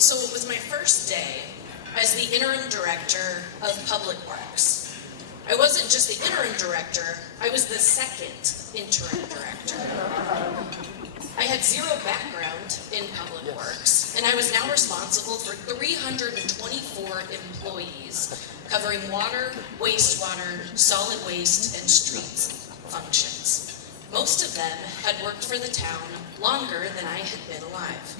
So it was my first day as the interim director of Public Works. I wasn't just the interim director, I was the second interim director. I had zero background in Public Works, and I was now responsible for 324 employees covering water, wastewater, solid waste, and streets functions. Most of them had worked for the town longer than I had been alive.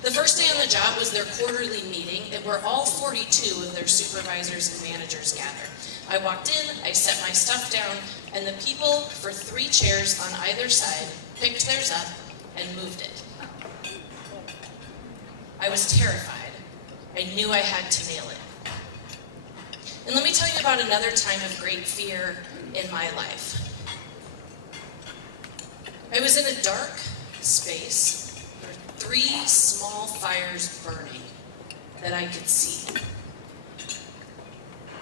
The first day on the job was their quarterly meeting, and where all 42 of their supervisors and managers gathered. I walked in, I set my stuff down, and the people for 3 chairs on either side picked theirs up and moved it. I was terrified. I knew I had to nail it. And let me tell you about another time of great fear in my life. I was in a dark space. There were 3 small fires burning that I could see.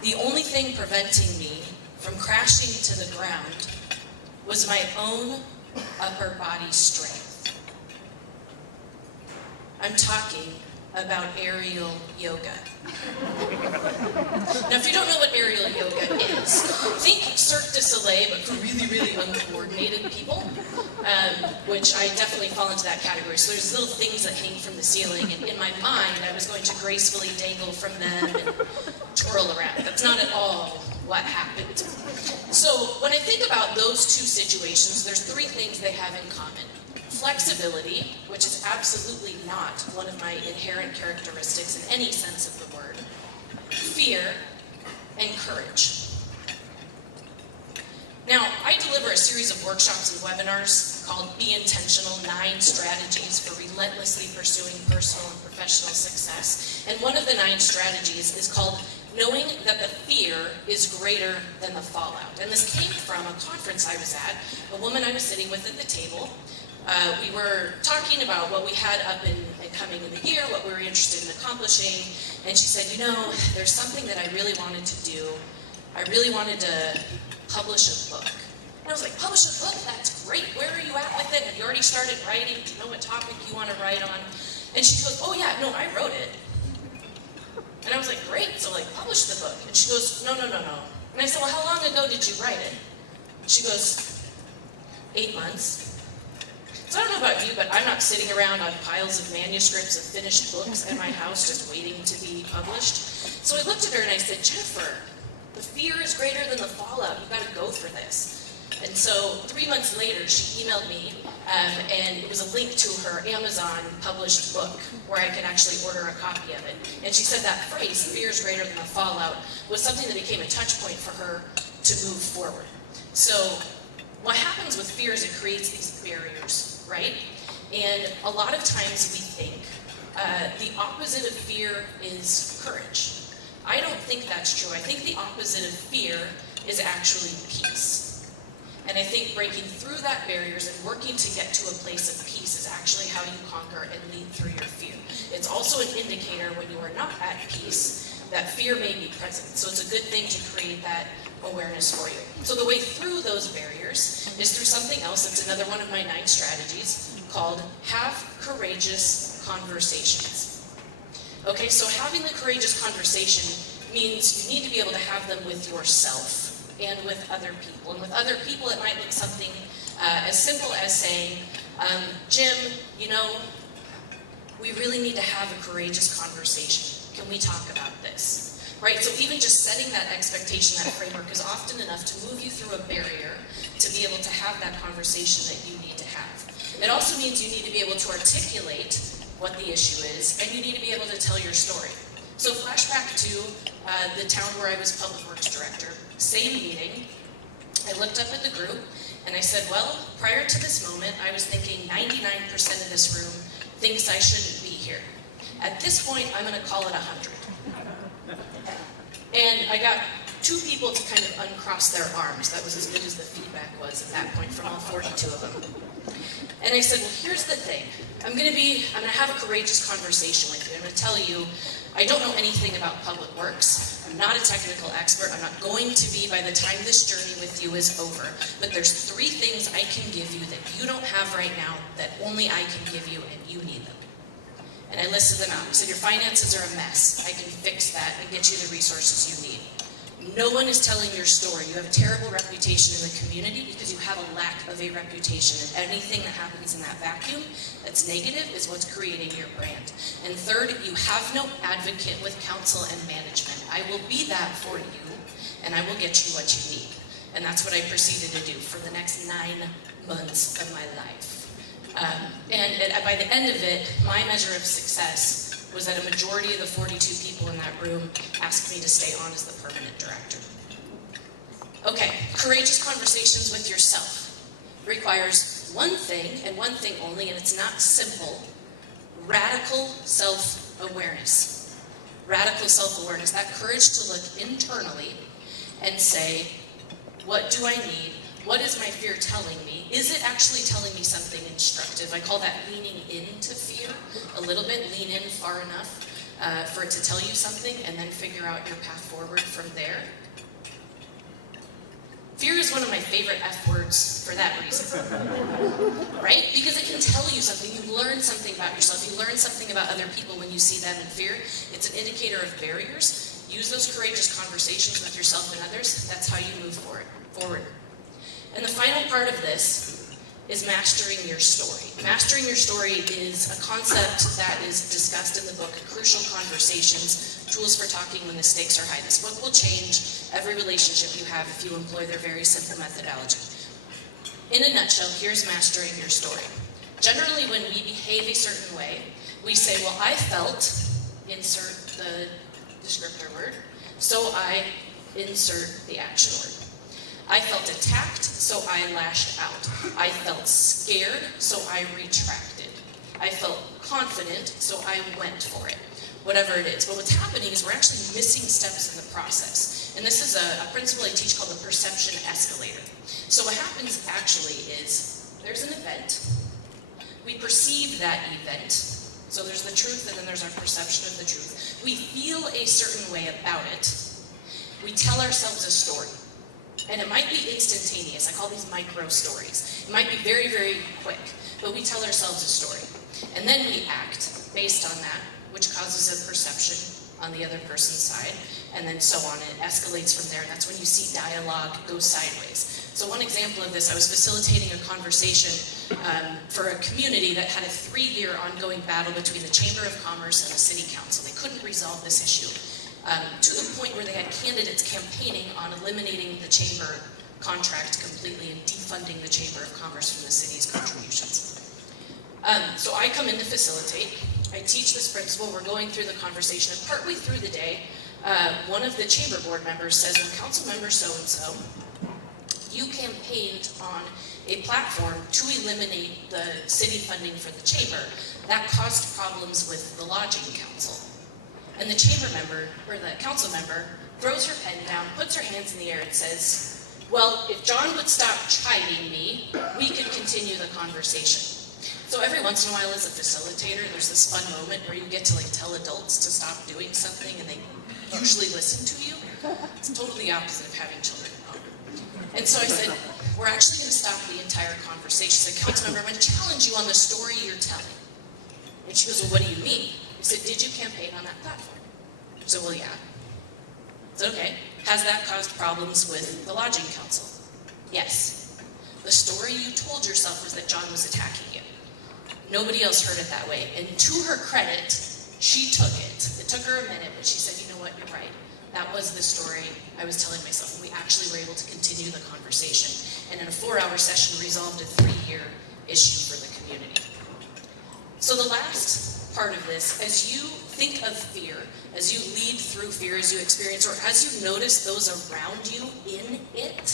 The only thing preventing me from crashing to the ground was my own upper body strength. I'm talking about aerial yoga. Now, if you don't know what aerial yoga is, think Cirque du Soleil, but for really, really uncoordinated people, which I definitely fall into that category. So there's little things that hang from the ceiling, and in my mind, I was going to gracefully dangle from them and twirl around. That's not at all what happened. So when I think about those 2 situations, there's 3 things they have in common. Flexibility, which is absolutely not one of my inherent characteristics in any sense of the word. Fear, and courage. Now, I deliver a series of workshops and webinars called Be Intentional, 9 Strategies for Relentlessly Pursuing Personal and Professional Success. And one of the 9 strategies is called Knowing that the Fear is Greater Than the Fallout. And this came from a conference I was at, a woman I was sitting with at the table. We were talking about what we had up and coming in the year, what we were interested in accomplishing, and she said, you know, there's something that I really wanted to do. I really wanted to publish a book. And I was like, publish a book? That's great. Where are you at with it? Have you already started writing? Do you know what topic you want to write on? And she goes, oh yeah, no, I wrote it. And I was like, great, so like publish the book. And she goes, no. And I said, well, how long ago did you write it? She goes, 8 months. So I don't know about you, but I'm not sitting around on piles of manuscripts of finished books in my house just waiting to be published. So I looked at her and I said, Jennifer, the fear is greater than the fallout. You've got to go for this. And so 3 months later, she emailed me, and it was a link to her Amazon published book where I could actually order a copy of it. And she said that phrase, fear is greater than the fallout, was something that became a touch point for her to move forward. So what happens with fear is it creates these barriers, right? And a lot of times we think the opposite of fear is courage. I don't think that's true. I think the opposite of fear is actually peace. And I think breaking through that barriers and working to get to a place of peace is actually how you conquer and lead through your fear. It's also an indicator when you are not at peace that fear may be present. So it's a good thing to create that awareness for you. So the way through those barriers is through something else. It's another one of my 9 strategies called have courageous conversations. Okay, so having the courageous conversation means you need to be able to have them with yourself and with other people. And with other people, it might look something as simple as saying, Jim, you know, we really need to have a courageous conversation. Can we talk about this? Right, so even just setting that expectation, that framework is often enough to move you through a barrier to be able to have that conversation that you need to have. It also means you need to be able to articulate what the issue is, and you need to be able to tell your story. So flashback to the town where I was public works director. Same meeting, I looked up at the group and I said, well, prior to this moment, I was thinking 99% of this room thinks I shouldn't be here. At this point, I'm gonna call it 100. And I got 2 people to kind of uncross their arms. That was as good as the feedback was at that point from all 42 of them. And I said, well, here's the thing. I'm gonna have a courageous conversation with you. I'm gonna tell you, I don't know anything about public works. I'm not a technical expert. I'm not going to be by the time this journey with you is over. But there's 3 things I can give you that you don't have right now that only I can give you, and you need them. And And I listed them out. I said, your finances are a mess. I can fix that and get you the resources you need. No one is telling your story. You have a terrible reputation in the community because you have a lack of a reputation. And anything that happens in that vacuum that's negative is what's creating your brand. And third, you have no advocate with counsel and management. I will be that for you, and I will get you what you need. And that's what I proceeded to do for the next 9 months of my life. By the end of it, my measure of success was that a majority of the 42 people in that room asked me to stay on as the permanent director. Okay, courageous conversations with yourself requires one thing, and one thing only, and it's not simple: radical self-awareness. Radical self-awareness, that courage to look internally and say, what do I need? What is my fear telling me? Is it actually telling me something instructive? I call that leaning into fear a little bit. Lean in far enough for it to tell you something, and then figure out your path forward from there. Fear is one of my favorite F words for that reason, right? Because it can tell you something. You learn something about yourself. You learn something about other people when you see them in fear. It's an indicator of barriers. Use those courageous conversations with yourself and others. That's how you move forward. And the final part of this is mastering your story. Mastering your story is a concept that is discussed in the book, Crucial Conversations, Tools for Talking When the Stakes Are High. This book will change every relationship you have if you employ their very simple methodology. In a nutshell, here's mastering your story. Generally, when we behave a certain way, we say, well, I felt, insert the descriptor word, so I insert the action word. I felt attacked, so I lashed out. I felt scared, so I retracted. I felt confident, so I went for it. Whatever it is. But what's happening is we're actually missing steps in the process. And this is a principle I teach called the perception escalator. So what happens actually is there's an event. We perceive that event. So there's the truth, and then there's our perception of the truth. We feel a certain way about it. We tell ourselves a story. And it might be instantaneous. I call these micro stories. It might be very, very quick, but we tell ourselves a story. And then we act based on that, which causes a perception on the other person's side, and then so on. It escalates from there, and that's when you see dialogue go sideways. So one example of this, I was facilitating a conversation for a community that had a 3-year ongoing battle between the Chamber of Commerce and the City Council. They couldn't resolve this issue. To the point where they had candidates campaigning on eliminating the chamber contract completely and defunding the Chamber of Commerce from the city's contributions. So I come in to facilitate. I teach this principle. We're going through the conversation, and partway through the day, one of the chamber board members says, well, council member so-and-so, you campaigned on a platform to eliminate the city funding for the chamber. That caused problems with the lodging council. And the chamber member, or the council member, throws her pen down, puts her hands in the air, and says, well, if John would stop chiding me, we could continue the conversation. So every once in a while as a facilitator, there's this fun moment where you get to tell adults to stop doing something, and they usually listen to you. It's totally the opposite of having children at home. And so I said, we're actually going to stop the entire conversation. I said, council member, I'm going to challenge you on the story you're telling. And she goes, well, what do you mean? I said, did you campaign on that platform? I said, well, yeah. I said, okay. Has that caused problems with the lodging council? Yes. The story you told yourself was that John was attacking you. Nobody else heard it that way. And to her credit, she took it. It took her a minute, but she said, you know what, you're right. That was the story I was telling myself. And we actually were able to continue the conversation. And in a 4-hour session, resolved a 3-year issue for the community. So the last part of this, as you think of fear, as you lead through fear, as you experience, or as you notice those around you in it,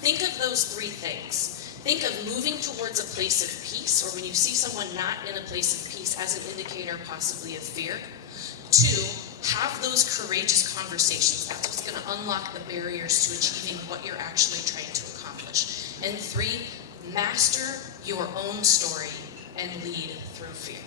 think of those 3 things. Think of moving towards a place of peace, or when you see someone not in a place of peace as an indicator possibly of fear. 2, have those courageous conversations. That's what's going to unlock the barriers to achieving what you're actually trying to accomplish. And 3, master your own story and lead through fear.